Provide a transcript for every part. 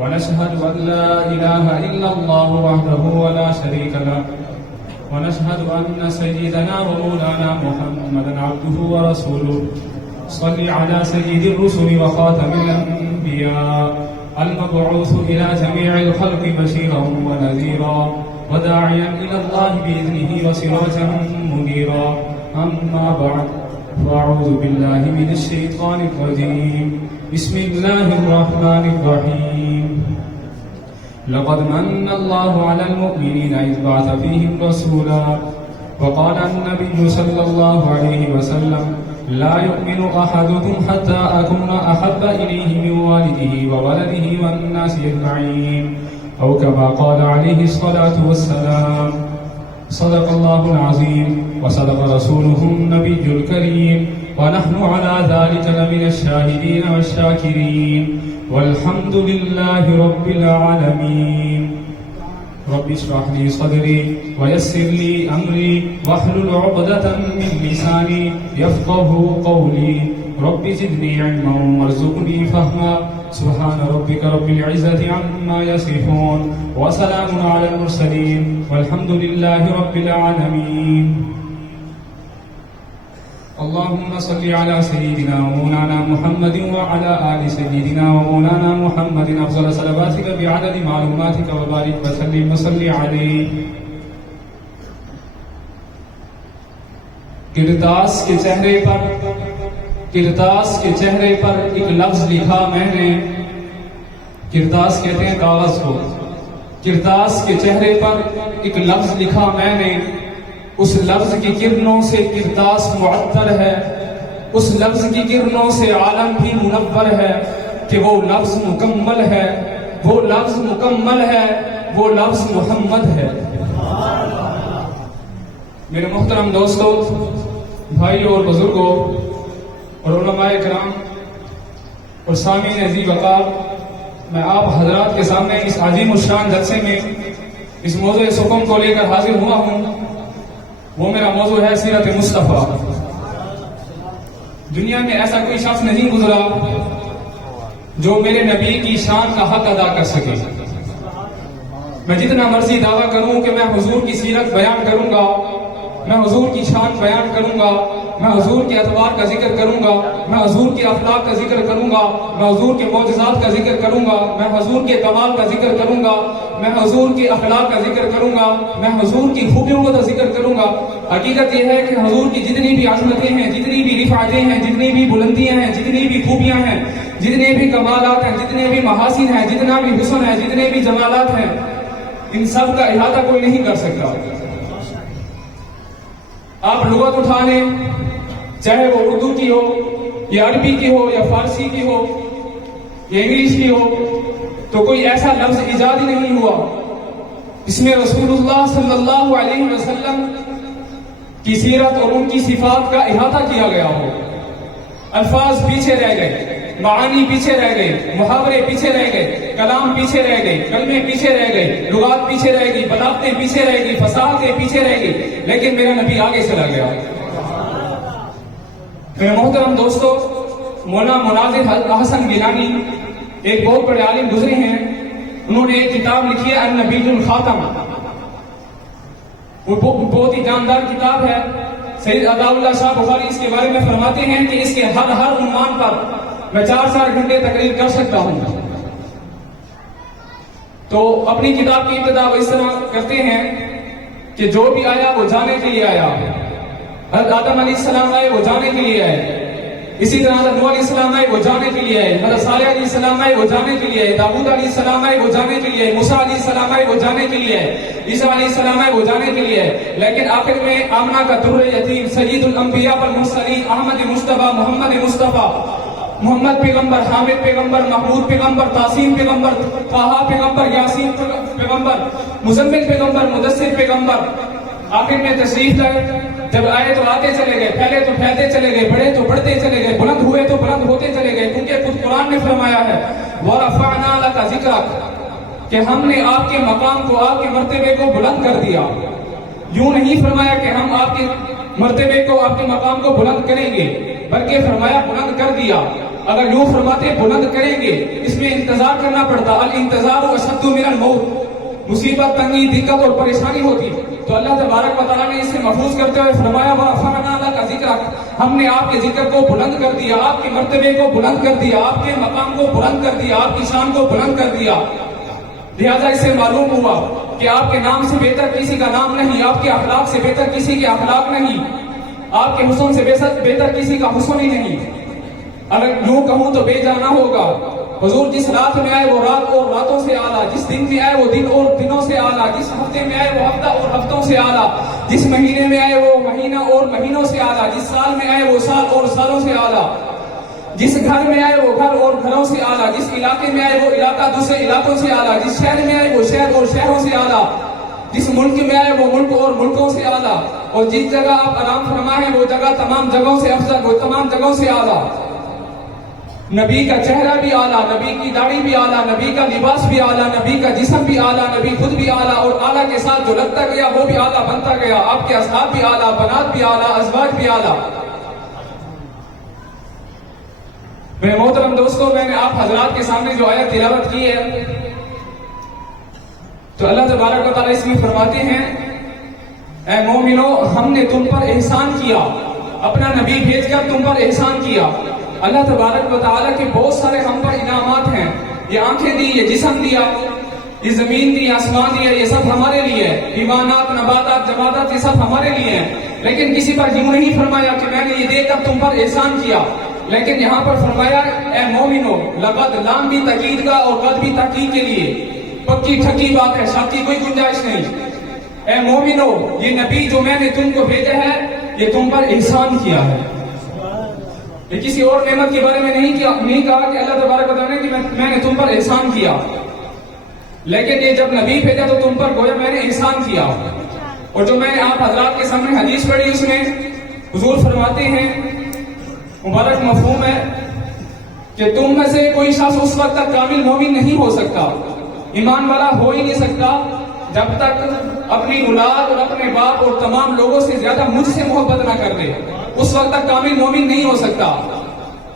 ونشهد أن لا إله إلا الله وحده ولا شريك له ونشهد أن سيدنا ومولانا محمدا عبده ورسوله صل على سيد الرسل وخاتم الأنبياء المبعوث إلى جميع الخلق بشيرا ونذيرا وداعيا إلى الله بإذنه وسراجا منيرا. أما بعد فأعوذ بالله من الشيطان الرجيم. بسم الله الرحمن الرحيم. لقد من الله على المؤمنين إذ بعث فيهم رسولا وقال النبي صلى الله عليه وسلم لا يؤمن أحدكم حتى أكون أحب إليه من والده وولده والناس أجمعين أو كما قال عليه الصلاة والسلام. صدق الله العظيم وصدق رسوله النبي الكريم ونحن على ذلك لمن الشاهدين والشاكرين والحمد لله رب العالمين. رب اشرح لي صدري ويسر لي أمري واحلل عقدة من لساني يفقه قولي. رب زدني علما وارزقني فهما. سبحان ربك رب العزة عما يصفون وسلام على المرسلين والحمد لله رب العالمين. اللهم صل على سيدنا ومولانا محمد وعلى آل سيدنا ومولانا محمد أفضل صلواتك بعدد معلوماتك وبارك وسلم وصل عليه. کرتاس کے چہرے پر ایک لفظ لکھا میں نے. کرتاس کہتے ہیں کاغذ کو. کرتاس کے چہرے پر ایک لفظ لکھا میں نے. اس لفظ کی کرنوں سے کرتاس معطر ہے. اس لفظ کی کرنوں سے عالم بھی منور ہے کہ وہ لفظ مکمل ہے. وہ لفظ مکمل ہے. وہ لفظ محمد ہے. میرے محترم دوستو، بھائیوں اور بزرگوں اور علماء کرام اور سامعین عزیز وقار، میں آپ حضرات کے سامنے اس عظیم الشان جلسے میں اس موضوع سکون کو لے کر حاضر ہوا ہوں. وہ میرا موضوع ہے سیرت مصطفیٰ. دنیا میں ایسا کوئی شخص نہیں گزرا جو میرے نبی کی شان کا حق ادا کر سکے. میں جتنا مرضی دعویٰ کروں کہ میں حضور کی سیرت بیان کروں گا، میں حضور کی شان بیان کروں گا، میں حضور کے اطوار کا ذکر کروں گا، میں حضور کے اخلاق کا ذکر کروں گا، میں حضور کے معجزات کا ذکر کروں گا، میں حضور کے کمال کا ذکر کروں گا، میں حضور کے اخلاق کا ذکر کروں گا، میں حضور کی خوبیوں کا ذکر کروں گا. حقیقت یہ ہے کہ حضور کی جتنی بھی عظمتیں ہیں، جتنی بھی رفعتیں ہیں، جتنی بھی بلندیاں ہیں، جتنی بھی خوبیاں ہیں، جتنے بھی کمالات ہیں، جتنے بھی محاسن ہیں، جتنا بھی حسن ہے، جتنے بھی جمالات ہیں، ان سب کا احاطہ کوئی نہیں کر سکتا. آپ لغت اٹھا لیں، چاہے وہ اردو کی ہو یا عربی کی ہو یا فارسی کی ہو یا انگلش کی ہو، تو کوئی ایسا لفظ ایجاد ہی نہیں ہوا اس میں رسول اللہ صلی اللہ علیہ وسلم کی سیرت اور ان کی صفات کا احاطہ کیا گیا ہو. الفاظ پیچھے رہ گئے، معانی پیچھے رہ گئے، محاورے پیچھے رہ گئے، کلام پیچھے رہ گئے، کلمے پیچھے رہ گئے، لغات پیچھے رہ گئی، بلاغتیں پیچھے رہ گئی، فصاحتیں پیچھے رہ گئی، لیکن میرا نبی آگے چلا گیا. میرے محترم دوستو، مولانا مناظر حسن گیلانی ایک بہت بڑے عالم گزرے ہیں. انہوں نے ایک کتاب لکھی ہے النبی الخاتم. وہ بہت ہی جاندار کتاب ہے. سید عطا اللہ شاہ بخاری اس کے بارے میں فرماتے ہیں کہ اس کے ہر عنوان پر میں 4 گھنٹے تقریر کر سکتا ہوں. تو اپنی کتاب کی ابتدا وہ اس طرح کرتے ہیں کہ جو بھی آیا وہ جانے کے لیے آیا. حضرت آدم علیہ السلام آئے، وہ جانے کے لیے آئے. اسی طرح حضرت نوح علیہ السلام آئے، وہ جانے کے لیے آئے. حضرت صالح علیہ السلام آئے، وہ جانے کے لیے آئے. داؤد علیہ السلام آئے، وہ جانے کے لیے آئے. موسیٰ علیہ السلام آئے، وہ جانے کے لیے آئے. عیسیٰ علیہ السلام آئے، وہ جانے کے لیے آئے. لیکن آخر میں آمنہ کا در یتیم، سید الانبیاء والمرسلین، احمد مصطفیٰ، محمد مصطفیٰ، محمد پیغمبر، حامد پیغمبر، محمود پیغمبر، تاسیم پیغمبر، طٰہٰ پیغمبر، یاسین پیغمبر، مزمل پیغمبر، مدثر پیغمبر آخر میں تشریف لائے. جب آئے تو آتے چلے گئے، پھیلے تو پھیلتے چلے گئے، بڑھے تو بڑھتے چلے گئے، بلند ہوئے تو بلند ہوتے چلے گئے. کیونکہ خود قرآن نے فرمایا ہے وَرَفَعْنَا لَكَ ذِكْرَكَ کہ ہم نے آپ کے مقام کو، آپ کے مرتبے کو بلند کر دیا. یوں نہیں فرمایا کہ ہم آپ کے مرتبے کو، آپ کے مقام کو بلند کریں گے، بلکہ فرمایا بلند کر دیا. اگر یوں فرماتے بلند کریں گے، اس میں انتظار کرنا پڑتا، الانتظار اشد من الموت، مصیبت، تنگی، دقت اور پریشانی ہوتی، تو اللہ تبارک و تعالیٰ نے اسے محفوظ کرتے ہوئے فرمایا وَرَفَعْنَا لَكَ ذِكْرَكَ، ہم نے آپ کے ذکر کو بلند کر دیا، آپ کے مرتبے کو بلند کر دیا، آپ کے مقام کو بلند کر دیا، آپ کی شان کو بلند کر دیا۔ لہذا اس سے معلوم ہوا کہ آپ کے نام سے بہتر کسی کا نام نہیں، آپ کے اخلاق سے بہتر کسی کے اخلاق نہیں، آپ کے حسن سے بہتر کسی کا حسن ہی نہیں۔ اگر یوں کہوں تو بے جانا ہوگا، حضور جس رات میں آئے وہ رات اور راتوں سے اعلیٰ، جس دن میں آئے وہ دن اور دنوں سے اعلیٰ، جس ہفتے میں آئے وہ ہفتہ اور ہفتوں سے اعلیٰ، جس مہینے میں آئے وہ مہینہ اور مہینوں سے اعلیٰ، جس سال میں آئے وہ سال اور سالوں سے اعلیٰ، جس گھر میں آئے وہ گھر اور گھروں سے اعلیٰ، جس علاقے میں آئے وہ علاقہ دوسرے علاقوں سے اعلیٰ، جس شہر میں آئے وہ شہر اور شہروں سے اعلیٰ، جس ملک میں آئے وہ ملک اور ملکوں سے اعلیٰ، اور جس جگہ آپ آرام فرما ہے وہ جگہ تمام جگہوں سے افضل، وہ تمام جگہوں سے اعلیٰ۔ نبی کا چہرہ بھی اعلیٰ، نبی کی داڑھی بھی اعلیٰ، نبی کا لباس بھی اعلیٰ، نبی کا جسم بھی اعلیٰ، نبی خود بھی اعلیٰ، اور اعلیٰ کے ساتھ جو لگتا گیا وہ بھی اعلیٰ بنتا گیا، آپ کے اصحاب بھی اعلیٰ، بنات بھی اعلیٰ، ازواج بھی اعلیٰ۔ میرے محترم دوستو، میں نے آپ حضرات کے سامنے جو آیت تلاوت کی ہے تو اللہ تبارک و تعالیٰ اس میں فرماتے ہیں اے مومنو، ہم نے تم پر احسان کیا، اپنا نبی بھیج کر تم پر احسان کیا۔ اللہ تبارک و تعالیٰ کے بہت سارے ہم پر انعامات ہیں، یہ آنکھیں دی، یہ جسم دیا، یہ زمین دی، آسمان دیا، یہ سب ہمارے لیے ہے، حیوانات، نباتات، جمادات، یہ سب ہمارے لیے ہیں، لیکن کسی پر یوں نہیں فرمایا کہ میں نے یہ دے کر تم پر احسان کیا، لیکن یہاں پر فرمایا اے مومنو، لقد، لام بھی تاکید کا اور قد بھی تاکید کے لیے، پکی ٹھکی بات ہے، شک کی کوئی گنجائش نہیں۔ اے مومنو، یہ نبی جو میں نے تم کو بھیجا ہے یہ تم پر احسان کیا ہے، یہ کسی اور نعمت کے بارے میں نہیں کہا کہ اللہ تبارک و تعالیٰ نے کہ میں نے تم پر احسان کیا، لیکن یہ جب نبی بھیجا تو تم پر گویا میں نے احسان کیا۔ اور جو میں نے آپ حضرات کے سامنے حدیث پڑھی اس میں حضور فرماتے ہیں، مبارک مفہوم ہے کہ تم میں سے کوئی شخص اس وقت تک کامل مومن نہیں ہو سکتا، ایمان والا ہو ہی نہیں سکتا جب تک اپنی اولاد اور اپنے باپ اور تمام لوگوں سے زیادہ مجھ سے محبت نہ کر لے، اس وقت تک کامل مومن نہیں ہو سکتا۔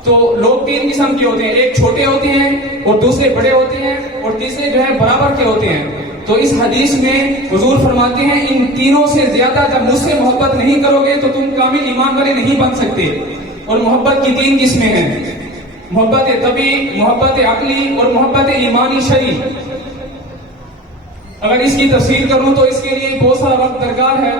تو لوگ تین قسم کے ہوتے ہیں، ایک چھوٹے ہوتے ہیں اور دوسرے بڑے ہوتے ہیں اور تیسرے جو ہے برابر کے ہوتے ہیں۔ تو اس حدیث میں حضور فرماتے ہیں ان تینوں سے زیادہ جب مجھ سے محبت نہیں کرو گے تو تم کامل ایمان والے نہیں بن سکتے۔ اور محبت کی تین قسمیں ہیں، محبت طبعی، محبت عقلی اور محبت ایمانی شرعی۔ اگر اس کی تفسیر کروں تو اس کے لیے بہت سارا وقت درکار ہے،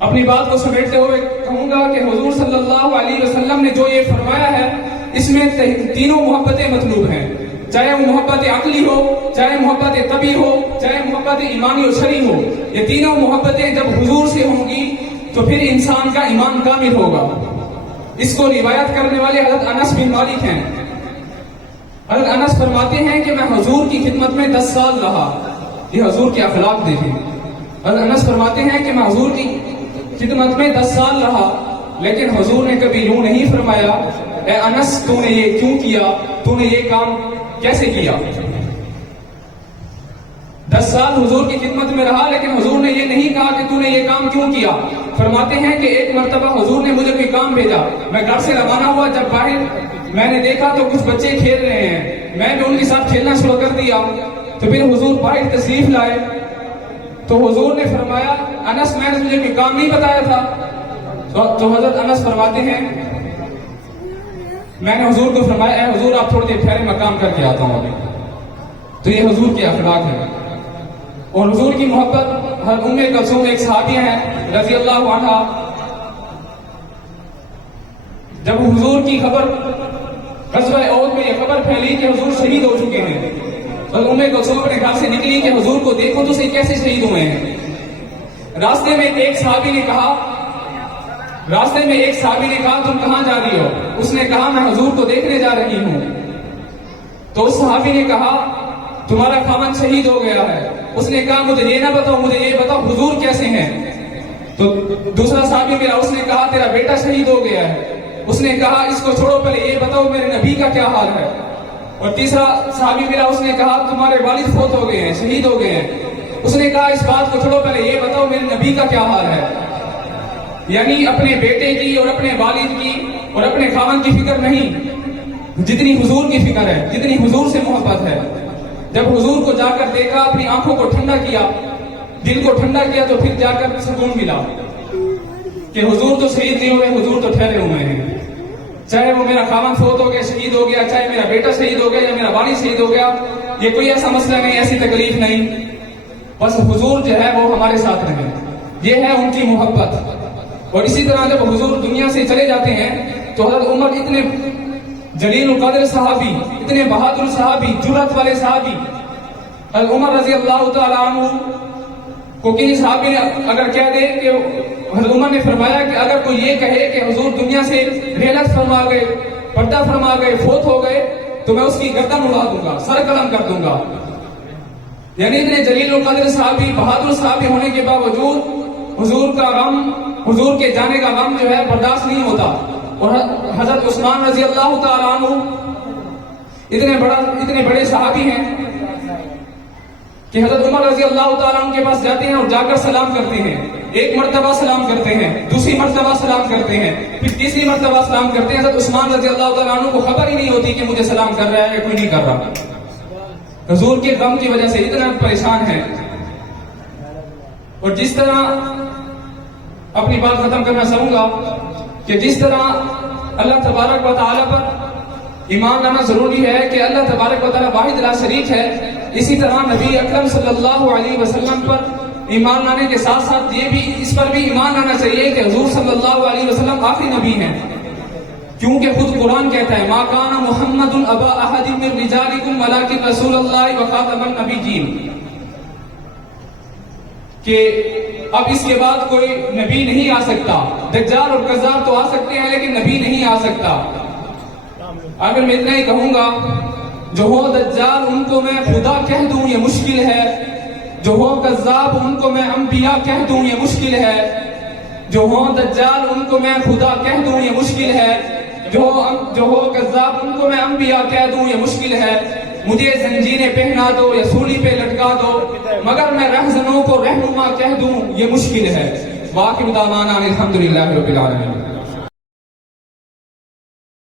اپنی بات کو سمیٹتے ہوئے کہوں گا کہ حضور صلی اللہ علیہ وسلم نے جو یہ فرمایا ہے اس میں تینوں محبتیں مطلوب ہیں، چاہے وہ محبت عقلی ہو، چاہے محبت طبعی ہو، چاہے محبت ایمانی اور شرعی ہو۔ یہ تینوں محبتیں جب حضور سے ہوں گی تو پھر انسان کا ایمان کامل ہوگا۔ اس کو روایت کرنے والے حضرت انس بن مالک ہیں۔ حضرت انس فرماتے ہیں کہ میں حضور کی خدمت میں 10 سال رہا، یہ حضور کے اخلاق دیکھیں۔ حضرت انس فرماتے ہیں کہ میں حضور کی خدمت میں 10 سال رہا، لیکن حضور نے کبھی یوں نہیں فرمایا اے انس تو نے یہ کیوں کیا، تو نے یہ کام کیسے کیا۔ 10 سال حضور کی خدمت میں رہا لیکن حضور نے یہ نہیں کہا کہ تو نے یہ کام کیوں کیا۔ فرماتے ہیں کہ ایک مرتبہ حضور نے مجھے کوئی کام بھیجا، میں گھر سے روانہ ہوا، جب باہر میں نے دیکھا تو کچھ بچے کھیل رہے ہیں، میں بھی ان کے ساتھ کھیلنا شروع کر دیا، تو پھر حضور باہر تشریف لائے تو حضور نے فرمایا انس میں نے تجھے کوئی کام نہیں بتایا تھا، تو حضرت انس فرماتے ہیں میں نے حضور کو فرمایا اے حضور آپ تھوڑی دیر ٹھہرے میں کام کر کے آتا ہوں۔ تو یہ حضور کے اخلاق ہے اور حضور کی محبت۔ ام کلثوم ایک صحابیہ ہیں رضی اللہ عنہا، جب حضور کی خبر غزوہ احد میں یہ خبر پھیلی کہ حضور شہید ہو چکے ہیں، اور ام کلثوم اپنے گھر سے نکلی کہ حضور کو دیکھو تو کیسے شہید ہوئے ہیں۔ راستے میں ایک صحابی نے کہا تم کہاں جا رہی ہو؟ اس نے کہا میں حضور کو دیکھنے جا رہی ہوں۔ تو اس صحابی نے کہا تمہارا خاوند شہید ہو گیا ہے۔ اس نے کہا مجھے یہ نہ بتاؤ، مجھے یہ بتاؤ حضور کیسے ہیں۔ تو دوسرا صحابی میرا اس نے کہا تیرا بیٹا شہید ہو گیا ہے۔ اس نے کہا اس کو چھوڑو، پہلے یہ بتاؤ میرے نبی کا کیا حال ہے۔ اور تیسرا صحابی میرا اس نے کہا تمہارے والد فوت ہو گئے ہیں، شہید ہو گئے ہیں۔ اس نے کہا اس بات کو چھوڑو، پہلے یہ بتاؤ میرے نبی کا کیا حال ہے۔ یعنی اپنے بیٹے کی اور اپنے والد کی اور اپنے خاوند کی فکر نہیں جتنی حضور کی فکر ہے، جتنی حضور سے محبت ہے۔ جب حضور کو جا کر دیکھا، اپنی آنکھوں کو ٹھنڈا کیا، دل کو ٹھنڈا کیا، تو پھر جا کر سکون ملا کہ حضور تو شہید نہیں ہوئے، حضور تو ٹھہرے ہوئے ہیں۔ چاہے وہ میرا خاوند فوت ہو گیا، شہید ہو گیا، چاہے میرا بیٹا شہید ہو گیا یا میرا والد شہید ہو گیا، یہ کوئی ایسا مسئلہ نہیں، ایسی تکلیف نہیں، بس حضور جو ہے وہ ہمارے ساتھ رہے۔ یہ ہے ان کی محبت۔ اور اسی طرح جب حضور دنیا سے چلے جاتے ہیں تو حضرت عمر اتنے جلیل القدر صحابی، اتنے بہادر صحابی، جرأت والے صحابی، حضرت عمر رضی اللہ تعالی عنہ کو کسی صحابی نے اگر کہہ دے کہ حضرت عمر نے فرمایا کہ اگر کوئی یہ کہے کہ حضور دنیا سے رحلت فرما گئے، پردہ فرما گئے، فوت ہو گئے، تو میں اس کی گردن اڑا دوں گا، سر قلم کر دوں گا۔ یعنی اتنے جلیل القدر صحابی، بہادر صحابی ہونے کے باوجود حضور کا غم، حضور کے جانے کا غم جو ہے برداشت نہیں ہوتا۔ اور حضرت عثمان رضی اللہ تعالی عنہ اتنے بڑے صحابی ہیں کہ حضرت عمر رضی اللہ تعالیٰ عنہ کے پاس جاتے ہیں اور جا کر سلام کرتے ہیں۔ ایک مرتبہ سلام کرتے ہیں، دوسری مرتبہ سلام کرتے ہیں، پھر تیسری مرتبہ سلام کرتے ہیں۔ حضرت عثمان رضی اللہ تعالیٰ عنہ کو خبر ہی نہیں ہوتی کہ مجھے سلام کر رہا ہے یا کوئی نہیں کر رہا۔ حضور کے غم کی وجہ سے اتنا پریشان ہے۔ اور جس طرح اپنی بات ختم کرنا چاہوں گا کہ جس طرح اللہ تبارک و تعالیٰ پر ایمان لانا ضروری ہے کہ اللہ تبارک و تعالیٰ واحد لا شریک ہے، اسی طرح نبی اکرم صلی اللہ علیہ وسلم پر ایمان لانے کے ساتھ ساتھ یہ بھی اس پر بھی ایمان لانا چاہیے کہ حضور صلی اللہ علیہ وسلم آخری نبی ہیں، کیونکہ خود قرآن کہتا ہے ما کان محمد ابا احد من رجالکم ولکن رسول اللہ وخاتم النبیین، کہ اب اس کے بعد کوئی نبی نہیں آ سکتا۔ دجال اور کذاب تو آ سکتے ہیں لیکن نبی نہیں آ سکتا۔ اگر میں اتنا ہی کہوں گا، جو ہو دجال ان کو میں خدا کہہ دوں یہ مشکل ہے، جو ہو کذاب ان کو میں انبیاء کہہ دوں یہ مشکل ہے، جو ہو دجال ان کو میں خدا کہہ دوں یہ مشکل ہے، جو ہو کذاب ان کو میں انبیاء کہہ دوں یہ مشکل ہے۔ مجھے زنجیریں پہنا دو یا سولی پہ لٹکا دو، مگر میں رہزنوں کو رہنما کہہ دوں یہ مشکل ہے۔ واقع دعوانا الحمدللہ رب العالمین۔